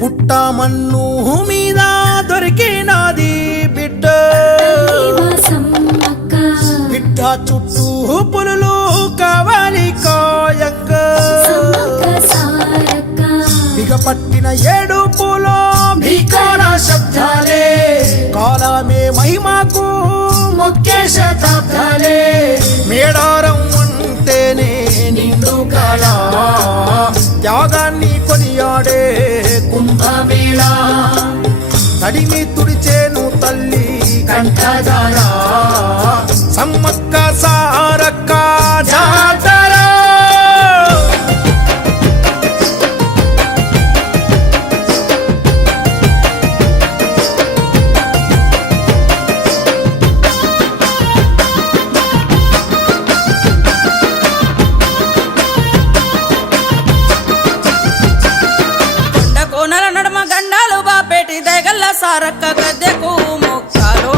పుట్ట మన్ను మీద దొరికినది బిడ్డ బిడ్డ చుట్టూ పులులు కావాలి కాయంగా బిగపట్టిన ఏడుపులో భీకర శబ్దాలే కాలమే మహిమకు ముఖ్య శతాబ్దాలే మేడారం అంటేనే నిండు కళ త్యాగాన్ని కొనియాడే కుంభమేళ తడిమి తుడిచేను తల్లి కంఠధార సమ్మక్క సారక్క జాతర సారక్క గద్దెకు మొక్కాలో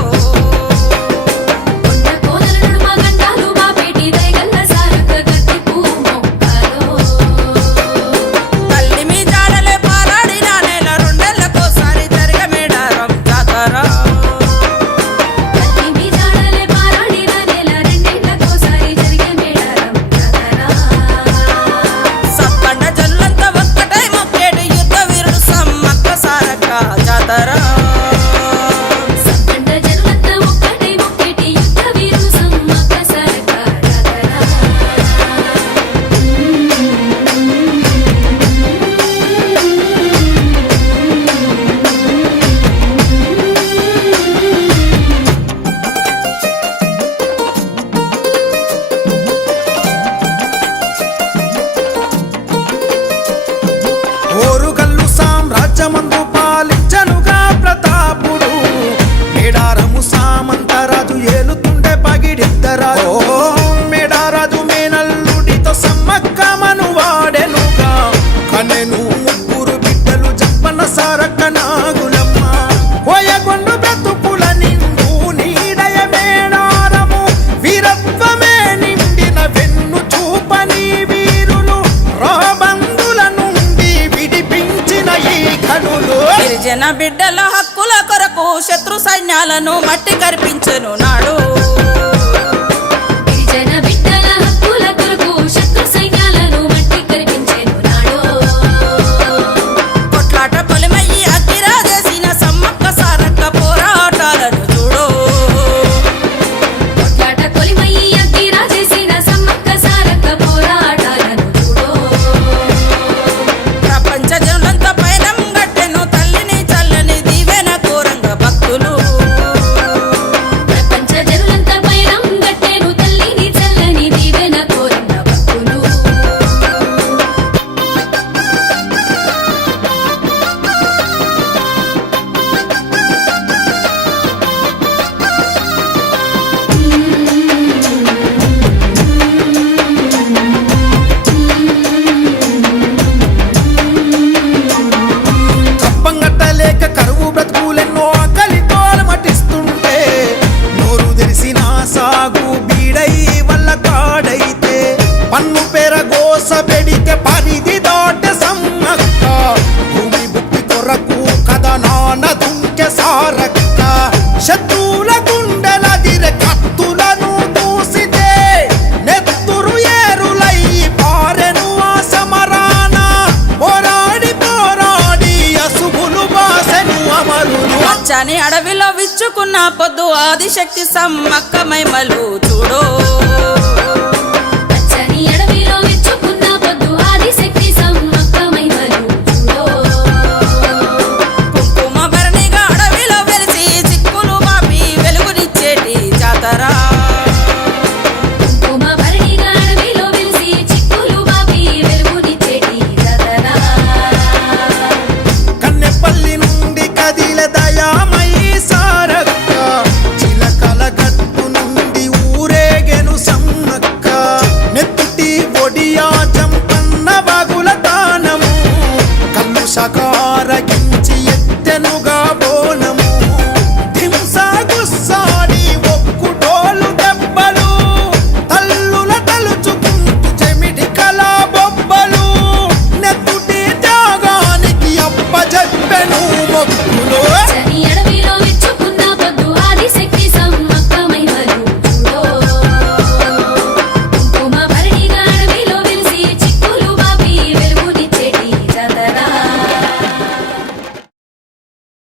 తల్లి మీ జాడలే పారాడిన నెల రెండేళ్లకోసారి జరిగే మేడారం జాతర సత్తండ జనులంతా ఒక్కటై మొక్కేటి యుద్ధ వీరుడు సమ్మక్క సారక్క జాతర ఓరుగల్లు సామ్రాజ్యమందు పాలించనుగా ప్రతాపుడు మేడారము సామంతరాజు ఏలుతుండే పగిడిద్దరాజు మేడారాజు మేనల్లుడితో సమ్మక్క మనువాడెనుగా కనెను ముగ్గురు బిడ్డలు జప్పన సారక్క నాగులమ్మ కోయగొండు బ్రతుకుల నిండు నీడయ మేడారము వీరత్వమే నిండిన వెన్ను చూపని వీరులు రాబందుల నుండి విడిపించిన ఈ కనులు గిరిజన బిడ్డల హక్కుల కొరకు శత్రు సైన్యాలను మట్టి కరిపించెను నాడు కొట్లాట పొలిమయ్యి అగ్గిరాజేసిన సమ్మక్క సారక్క పోరాటాలను చూడు ప్రపంచ జనులంతా పైనం గట్టెను తల్లిని చల్లని దీవెన కోరంగ భక్తులు కప్పంగట్టలేక కరువు బ్రతుకులెన్నో ఆకలితోలు మటిస్తుంటే నోరు తెరిసిన సాగు బీడై వల్ల కాడైతే పన్ను పెరగోస పెడితే పరిధి దాటే సమ్మక్క భూమి బుక్కి కొరకు కథనాన దుంకె సారక్క శత్రువుల గుండెల దిరె కత్తులను దూసితే నెత్తురు ఏరులై పారెను ఆ సమరాన పోరాడి పోరాడి అసుగులు బాసెను అమరులు పచ్చని అడవిలో విచ్చుకున్న పొద్దు ఆదిశక్తి సమ్మక్క మైమలు చూడు